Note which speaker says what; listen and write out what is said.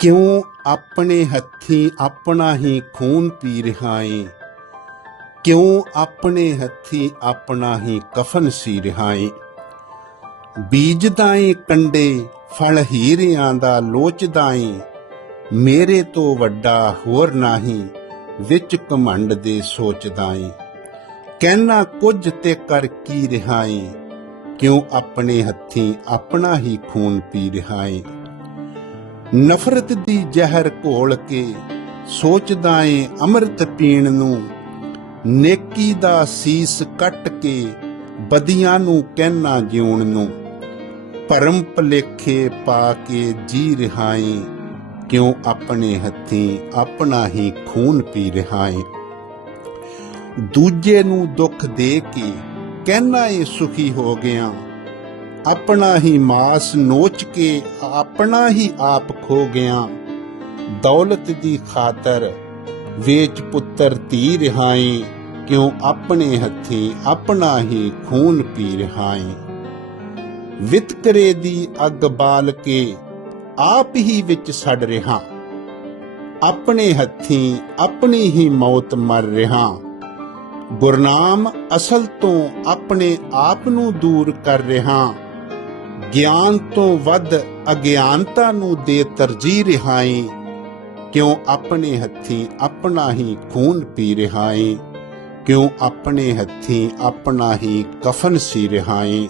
Speaker 1: ਕਿਉਂ ਆਪਣੇ ਹੱਥੀਂ ਆਪਣਾ ਹੀ ਖੂਨ ਪੀ ਰਿਹਾ ਏ ਕਿਉਂ ਆਪਣੇ ਹੱਥੀਂ ਆਪਣਾ ਹੀ ਕਫਨ ਸੀ ਰਿਹਾ ਏ ਬੀਜਦਾ ਏ ਕੰਡੇ, ਫਲ ਹੀਰਿਆਂ ਦਾ ਲੋਚਦਾ ਏ ਮੇਰੇ ਤੋਂ ਵੱਡਾ ਹੋਰ ਨਹੀਂ, ਵਿੱਚ ਘਮੰਡ ਦੇ ਸੋਚਦਾ ਏ ਕਹਿਣਾ ਕੁਝ ਤੇ ਕਰ ਕੀ ਰਿਹਾ ਏ ਕਿਉਂ ਆਪਣੇ ਹੱਥੀਂ ਆਪਣਾ ਹੀ ਖੂਨ ਪੀ ਰਿਹਾ ਏ ਨਫ਼ਰਤ ਦੀ ਜ਼ਹਿਰ ਘੋਲ ਕੇ ਸੋਚਦਾ ਏ ਅੰਮ੍ਰਿਤ ਪੀਣ ਨੂੰ, ਨੇਕੀ ਦਾ ਸੀਸ ਕੱਟ ਕੇ ਬਦੀਆਂ ਨੂੰ ਕਹਿਣਾ ਜਿਉਣ ਨੂੰ, ਭਰਮ ਭਲੇਖੇ ਪਾ ਕੇ ਜੀ ਰਿਹਾ ਏ ਕਿਉਂ ਆਪਣੇ ਹੱਥੀਂ ਆਪਣਾ ਹੀ ਖੂਨ ਪੀ ਰਿਹਾ ਏ ਦੂਜੇ ਨੂੰ ਦੁੱਖ ਦੇ ਕੇ ਕਹਿਣਾ ਏ ਸੁਖੀ ਹੋ ਗਿਆ ਆਪਣਾ ਹੀ ਮਾਸ ਨੋਚ ਕੇ ਆਪਣਾ ਹੀ ਆਪ ਖੋ ਗਿਆ। ਦੌਲਤ ਦੀ ਖਾਤਰ ਵੇਚ ਪੁੱਤਰ ਧੀ ਰਹਾਏ ਕਿਉਂ ਆਪਣੇ ਹੱਥੀਂ ਆਪਣਾ ਹੀ ਖੂਨ ਪੀ ਰਹਾਏ ਵਿਤਕਰੇ ਦੀ ਅੱਗ ਬਾਲ ਕੇ ਆਪ ਹੀ ਵਿੱਚ ਸੜ ਰਿਹਾ। ਆਪਣੇ ਹੱਥੀਂ ਆਪਣੀ ਹੀ ਮੌਤ ਮਰ ਰਿਹਾ। ਗੁਰਨਾਮ ਅਸਲ ਤੋਂ ਆਪਣੇ ਆਪ ਨੂੰ ਦੂਰ ਕਰ ਰਿਹਾ। ਗਿਆਨ ਤੋਂ ਵੱਧ ਅਗਿਆਨਤਾ ਨੂੰ ਦੇ ਤਰਜੀਹ ਰਿਹਾਏ ਕਿਉਂ ਆਪਣੇ ਹੱਥੀਂ ਆਪਣਾ ਹੀ ਖੂਨ ਪੀ ਰਿਹਾਏ ਕਿਉਂ ਆਪਣੇ ਹੱਥੀਂ ਆਪਣਾ ਹੀ ਕਫਨ ਸੀ ਰਿਹਾਏ